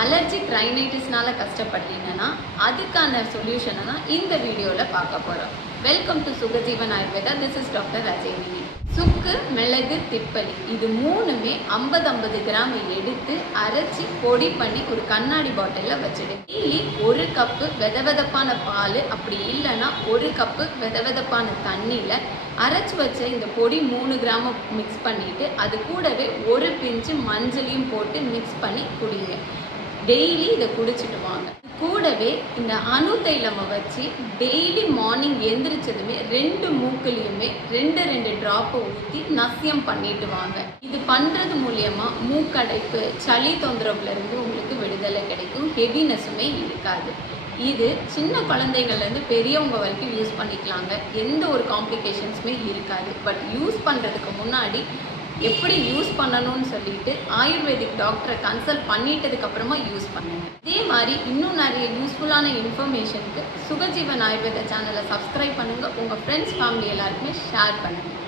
Allergic ரைனைட்டிஸ்னால கஷ்டப்படுறீங்கன்னா அதுக்கான சொல்யூஷனை தான் இந்த வீடியோவில் பார்க்க போகிறோம். Welcome to Sukhajeevan Ayurveda. This is doctor Rajeevini. சுக்கு, மிளகு, திப்பலி இது மூணுமே 50-50 கிராம் எடுத்து அரைச்சி பொடி பண்ணி ஒரு கண்ணாடி பாட்டிலில் வச்சுடு. டெய்லி 1 கப்பு வெதவெதப்பான பால், அப்படி இல்லைன்னா 1 கப்பு வெதவெதப்பான தண்ணியில் அரைச்சி வச்ச இந்த பொடி 3 கிராம் மிக்ஸ் பண்ணிவிட்டு அது கூடவே 1 பிஞ்சு மஞ்சளையும் போட்டு மிக்ஸ் பண்ணி குடிங்க. டெய்லி இதை குடிச்சிட்டு வாங்க. கூடவே இந்த அணு தைலமை வச்சு டெய்லி மார்னிங் எந்திரிச்சதுமே 2 மூக்குலையுமே 2 ட்ராப்பை ஊற்றி நசியம் பண்ணிட்டு வாங்க. இது பண்ணுறது மூலயமா மூக்கடைப்பு, சளி தொந்தரவுலேருந்து உங்களுக்கு விடுதலை கிடைக்கும். ஹெவினஸுமே இருக்காது. இது சின்ன குழந்தைகள்லேருந்து பெரியவங்க வரைக்கும் யூஸ் பண்ணிக்கலாங்க. எந்த ஒரு காம்ப்ளிகேஷன்ஸுமே இருக்காது. பட் யூஸ் பண்ணுறதுக்கு முன்னாடி எப்படி யூஸ் பண்ணணும்னு சொல்லிட்டு ஆயுர்வேதிக் டாக்டரை கன்சல்ட் பண்ணிட்டதுக்கு அப்புறமா யூஸ் பண்ணுங்க. இதே மாதிரி இன்னும் நிறைய யூஸ்ஃபுல்லான இன்ஃபர்மேஷனுக்கு சுகஜீவன் ஆயுர்வேதா சேனலை சப்ஸ்கிரைப் பண்ணுங்கள். உங்கள் ஃப்ரெண்ட்ஸ், ஃபேமிலி எல்லாருக்குமே ஷேர் பண்ணுங்கள்.